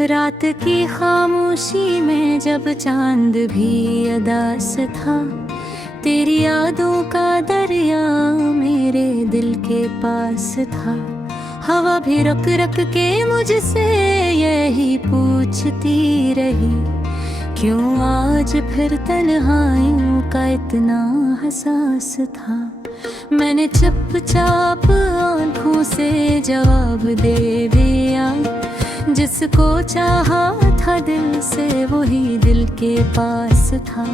रात की खामोशी में जब चांद भी अदास था, तेरी यादों का दरिया मेरे दिल के पास था। हवा भी रुक रुक के मुझसे यही पूछती रही, क्यों आज फिर तन्हाइयों का इतना एहसास था। मैंने चुपचाप आंखों से जवाब दे दिया, जिसको चाहा था दिल से वही दिल के पास था।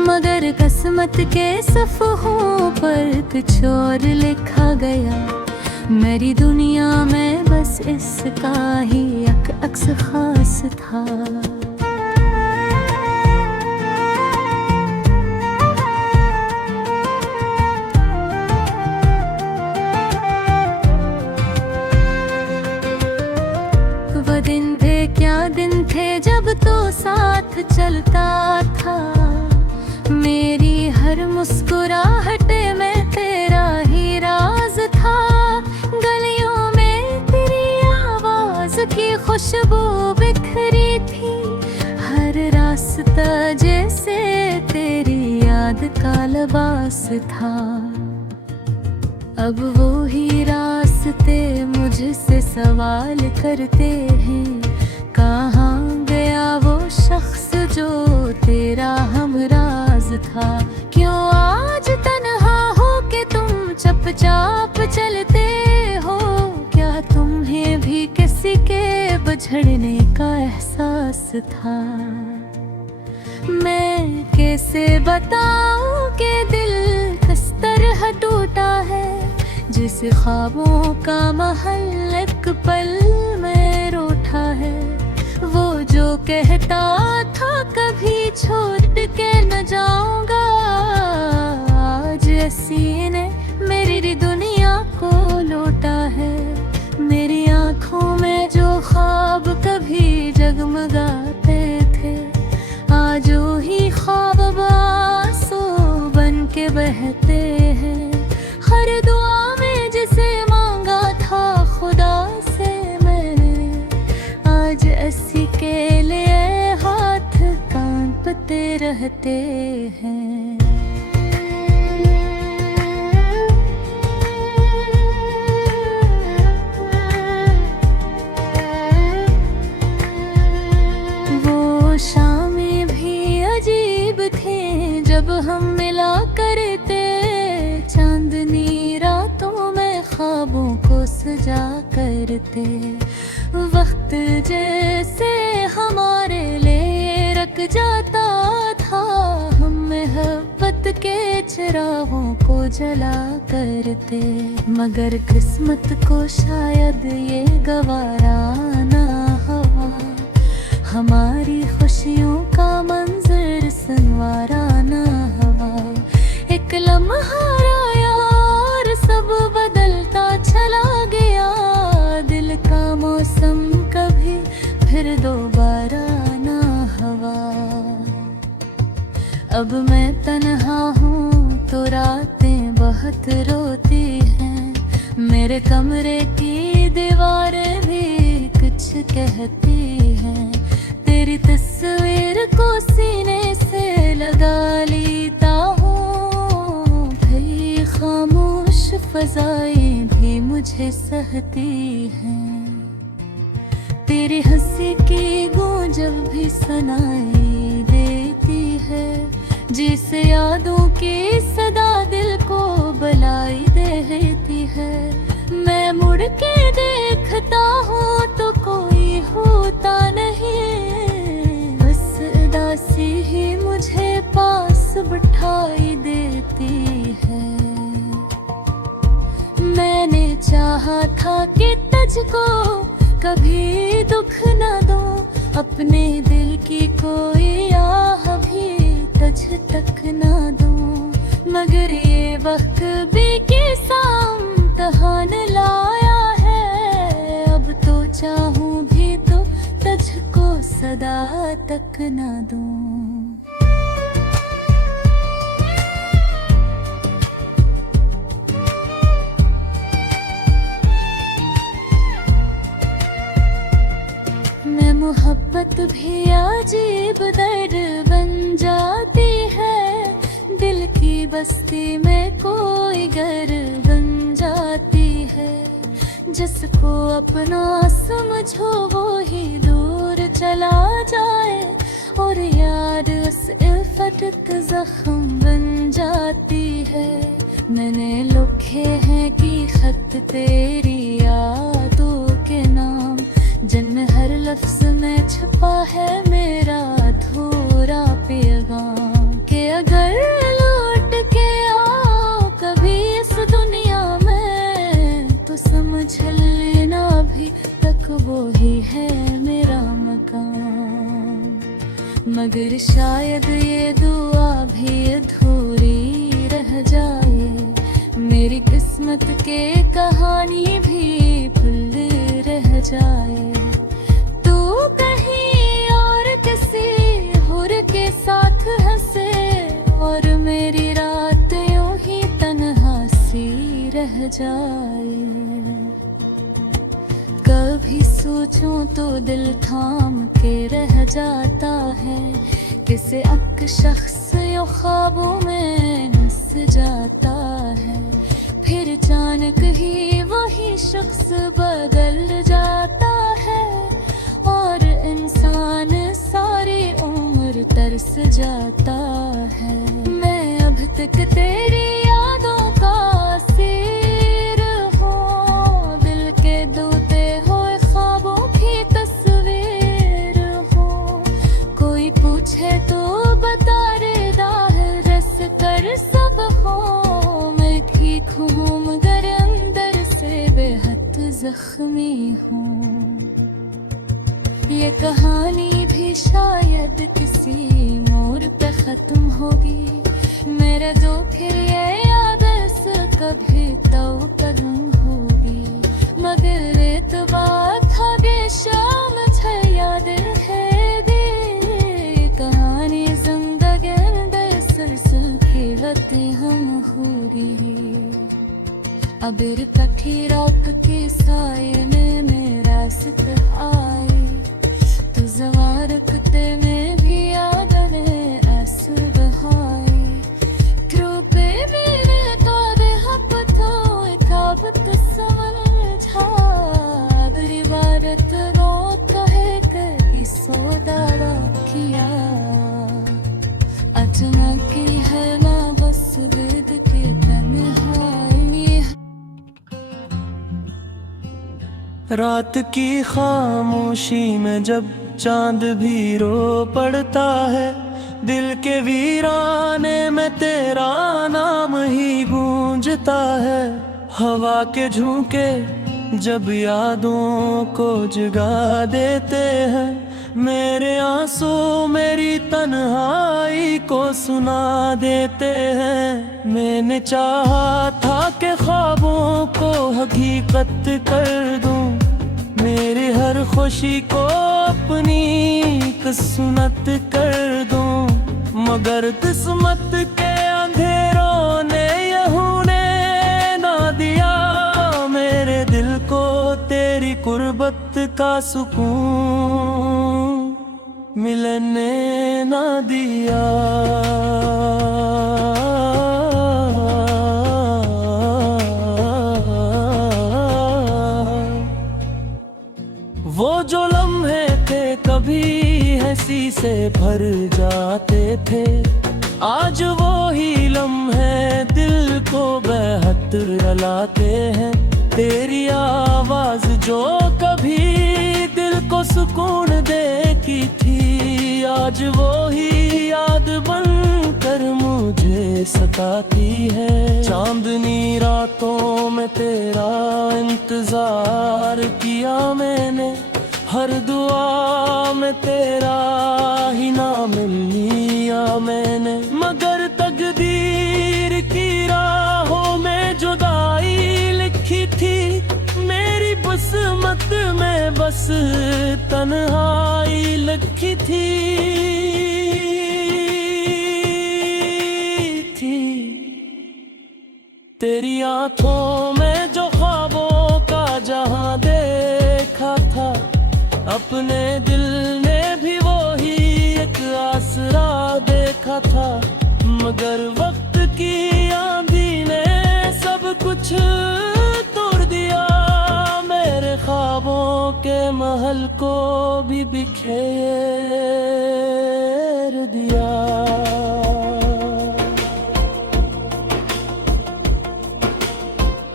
मगर किस्मत के सफ़हों पर कुछ और लिखा गया, मेरी दुनिया में बस इसका ही एक अक्स खास था। वो दिन थे क्या दिन थे जब तो साथ चलता था, मेरी हर मुस्कुराहटे में तेरा ही राज था। गलियों में तेरी आवाज की खुशबू बिखरी थी, हर रास्ता जैसे तेरी याद का लिबास था। अब वो ही रास्ते मुझसे सवाल करते हैं, कहाँ गया वो शख्स जो तेरा हमराज था। क्यों आज तन्हा हो के तुम चुपचाप चलते हो, क्या तुम्हें भी किसी के बिछड़ने का एहसास था। मैं कैसे बताऊं कि दिल किस तरह टूटा है, जिस ख्वाबों का महल एक पल में रूठा है। वो जो कहता था कभी छोड़ के न जाऊंगा, आज ऐसी ने मेरी दुनिया को लौटा है। मेरी आंखों में जो ख्वाब कभी जगमगाते थे, आज वही ख्वाब आंसू बन के बहते हैं। हर दुआ में जिसे मांगा था खुदा से मैंने, आज ऐसी के लिए हाथ कांपते रहते हैं। वो शामें भी अजीब थे जब हम मिला करते, चांदनी रातों में ख्वाबों को सजा करते। वक्त जैसे हमारे लिए रख जाता था, हम मोहब्बत के चिरागों को जला करते। मगर किस्मत को शायद ये गवारा ना हुआ, हमारी खुशियों का मंजर संवारा ना हुआ। एक लम्हा आया और सब बदलता चला गया, दिल का मौसम कभी फिर दोबारा ना हुआ। अब मैं तन्हा हूँ तो रातें बहुत रोती हैं, मेरे कमरे की दीवारें भी कुछ कहती हैं। तेरी तस्वीर को सीने से लगा लेता हूँ, फिर खामोश फज़ाएं भी मुझे सहती हैं। तेरी हंसी की गूंज जब भी सुनाई देती है, जिसे यादों की सदा दिल को बुलाई देती है। मैं मुड़ के देखता हूँ तो कोई होता नहीं, बस उदासी ही मुझे पास बिठाई देती है। मैंने चाहा था कि तुझको कभी दुख न दो, अपने दिल की कोई आह भी तुझ तक न दो। मगर ये वक्त भी कैसा इम्तिहान लाया है, अब तो चाहूं भी तो तुझको सदा तक न दूं। मैं मोहब्बत भी अजीब दर्द बन जाती है, दिल की बस्ती में कोई घर बन जाती है। जिसको अपना समझो वो ही दूर चला जाए, और याद उस इल्फत जख्म बन जाती है। मैंने लिखे हैं कि खत तेरी यादों के नाम, जिनमें हर लफ्ज में छुपा है मेरा अधूरा पैगाम। कि अगर लौट के आओ कभी इस दुनिया में, तो समझ लेना अभी तक वो ही है मेरा मकाम। मगर शायद ये दुआ भी अधूरी रह जाए, मेरी किस्मत के कहानी भी भूल रह जाए। तू कहीं और किसी हुर के साथ हंसे, और मेरी रात यूं ही तन्हा सी रह जाए। कभी सोचूं तो दिल थाम के रह जाता है, किसी अक शख्स यो ख्वाबों में नस जाता है। फिर अचानक ही वही शख्स बदल जाता है, और इंसान सारी उम्र तरस जाता है। मैं अब तक तेरी यादों का असीर हूँ, दिल के दूते हुए ख्वाबों की तस्वीर हूँ। कोई पूछे तो बता रे रस कर सब हो, मैं ठीक हूँ मगर अंदर से बेहद जख्मी हूँ। ये कहानी भी शायद किसी मोड़ पे खत्म होगी, मेरा जो फिर ये याद कभी तो कदम होगी। मगर एतबार था बेशाम छे याद है दी, कहानी जिंदगी अंदर सरसल खेलते हम होगी। अबीर तकी रात के साए में मेरा सित आए, तो जवारकते में भी याद ने ऐसे बहाए। क्रूपे मेरे ताबे हपतो ताबत समझा, बड़ी बारत रोता है कभी सौदा किया। अचानक है ना बस बिद के तन्हाई। रात की खामोशी में जब चांद भी रो पड़ता है, दिल के वीराने में तेरा नाम ही गूंजता है। हवा के झोंके जब यादों को जगा देते हैं, मेरे आंसू मेरी तन्हाई को सुना देते हैं। मैंने चाहा था कि ख्वाबों को हकीकत कर दूं, मेरी हर खुशी को अपनी किस्मत कर दूं। मगर किस्मत के अंधेरों ने यूं ने ना दिया मेरे दिल को तेरी कुर्बत का सुकून मिलने ना दिया। वो जो लम्हे थे कभी हंसी से भर जाते थे, आज वो ही लम्हे दिल को बेहद रुलाते हैं। तेरी आवाज जो कभी दिल को सुकून देती थी, आज वो ही याद बन कर मुझे सताती है। चांदनी रातों में तेरा इंतजार किया मैंने, हर दुआ में तेरा ही नाम लिया मैंने। मगर तकदीर की राहों में जुदाई लिखी थी, मेरी किस्मत में बस तन्हाई लिखी थी। तेरी आंखों में जो ख्वाबों का जहां देखा था, अपने दिल ने खतरा देखा था, मगर वक्त की आंधी ने सब कुछ तोड़ दिया। मेरे ख्वाबों के महल को भी बिखेर दिया।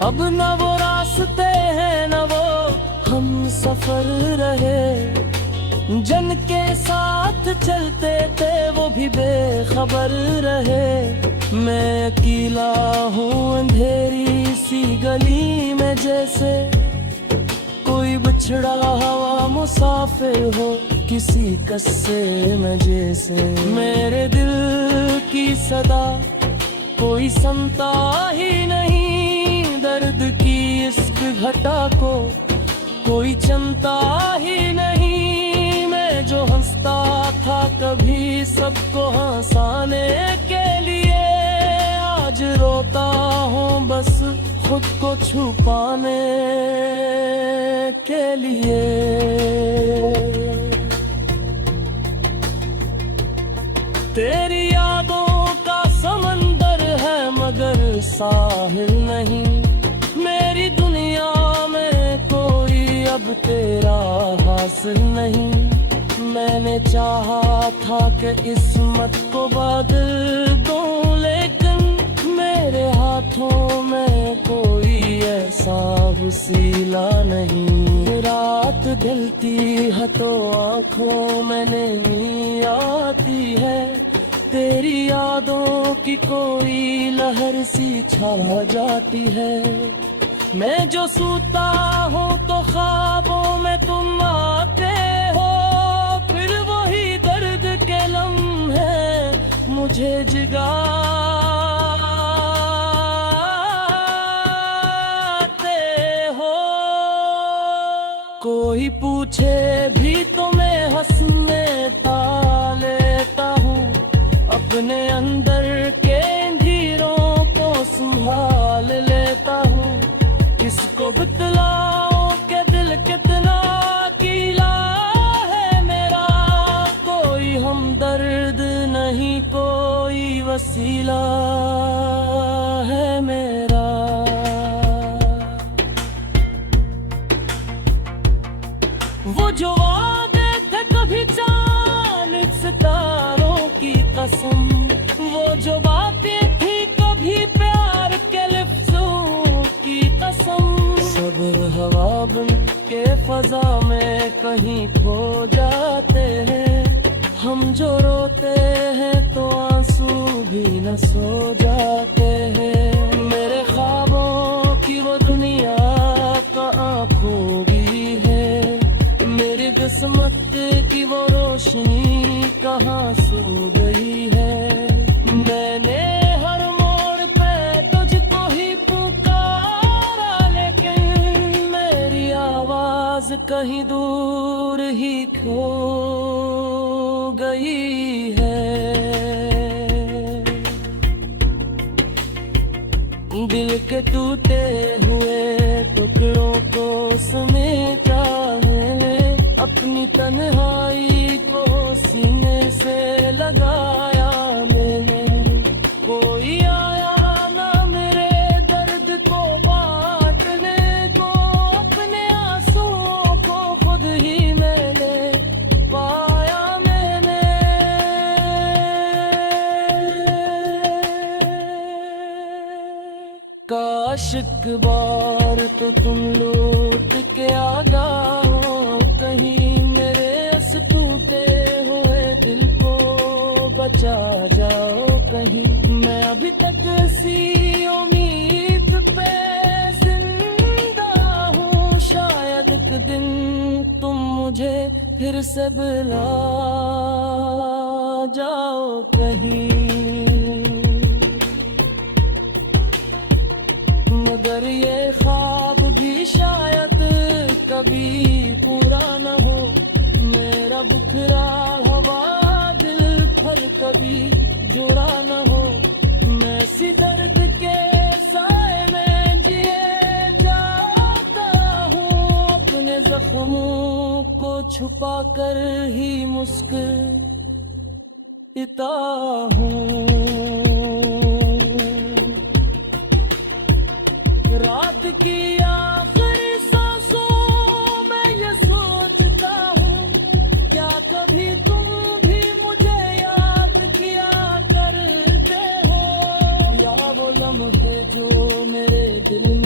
अब न वो रास्ते हैं न वो हम सफर रहे, जन के साथ चलते थे वो भी बेखबर रहे। मैं अकेला हूँ अंधेरी सी गली में, जैसे कोई बिछड़ा हुआ मुसाफिर हो किसी कस्से में जैसे। मेरे दिल की सदा कोई सुनता ही नहीं, दर्द की इस घटा को कोई चमता ही नहीं। मैं जो हंसता था कभी सबको हंसाने के लिए, आज रोता हूँ बस खुद को छुपाने के लिए। तेरी यादों का समंदर है मगर साहिल नहीं, मेरी दुनिया में कोई अब तेरा हासिल नहीं। मैंने चाहा था कि किस्मत को बादल दूं, लेकिन मेरे हाथों में कोई ऐसा वसीला नहीं। रात ढलती है तो आँखों में नींद आती है, तेरी यादों की कोई लहर सी छा जाती है। मैं जो सोता हूँ तो ख्वाबों में तुम आते हो, फिर वही दर्द के लम्हे मुझे जगाते हो। कोई पूछे भी तो मैं हंसने ता लेता हूँ, अपने अंदर के धीरों को संभाल लेता हूँ। किसको बतलाऊं के दिल कितना अकेला है मेरा, कोई हमदर्द नहीं कोई वसीला है मेरा। वो जो वादे थे कभी चांद सितारों की कसम, वो जो बातें थी कभी प्यार के लफ्जों की कसम, सब हवा बन के फजा में कहीं खो जाते हैं। हम जो रोते हैं तो आंसू भी न सो जाते हैं। मेरे ख्वाबों की वो दुनिया कहाँ खो गई है, मेरी किस्मत की वो रोशनी कहाँ सो गई है। मैंने हर मोड़ पे तुझको ही पुकारा, लेकिन मेरी आवाज कहीं दूर ही खो गई है। दिल के टूटे हुए टुकड़ों को समेटा है, अपनी तन्हाई को सीने से लगाया मैंने। कोई आया ना मेरे दर्द को बांटने को, अपने आंसुओं को खुद ही मैंने पाया मैंने। काश एक बार तो तुम लौट के आ जाओ कहीं, मेरे इस टूटे हुए दिल को बचा जाओ कहीं। मैं अभी तक इसी उम्मीद पे जिंदा हूँ, शायद एक दिन तुम मुझे फिर से बुला जाओ कहीं। मगर ये ख्वाब भी शायद कभी पूरा न हो, मेरा बिखरा हुआ दिल फिर कभी जुड़ा न हो। मैं इसी दर्द के साए में जिए जाता हूँ, अपने जख्मों को छुपा कर ही मुस्कुरा इता हूँ। रात की आखिरी सांसों में ये सोचता हूँ, क्या कभी तुम भी मुझे याद किया करते हो, या वो लम्हे जो मेरे दिल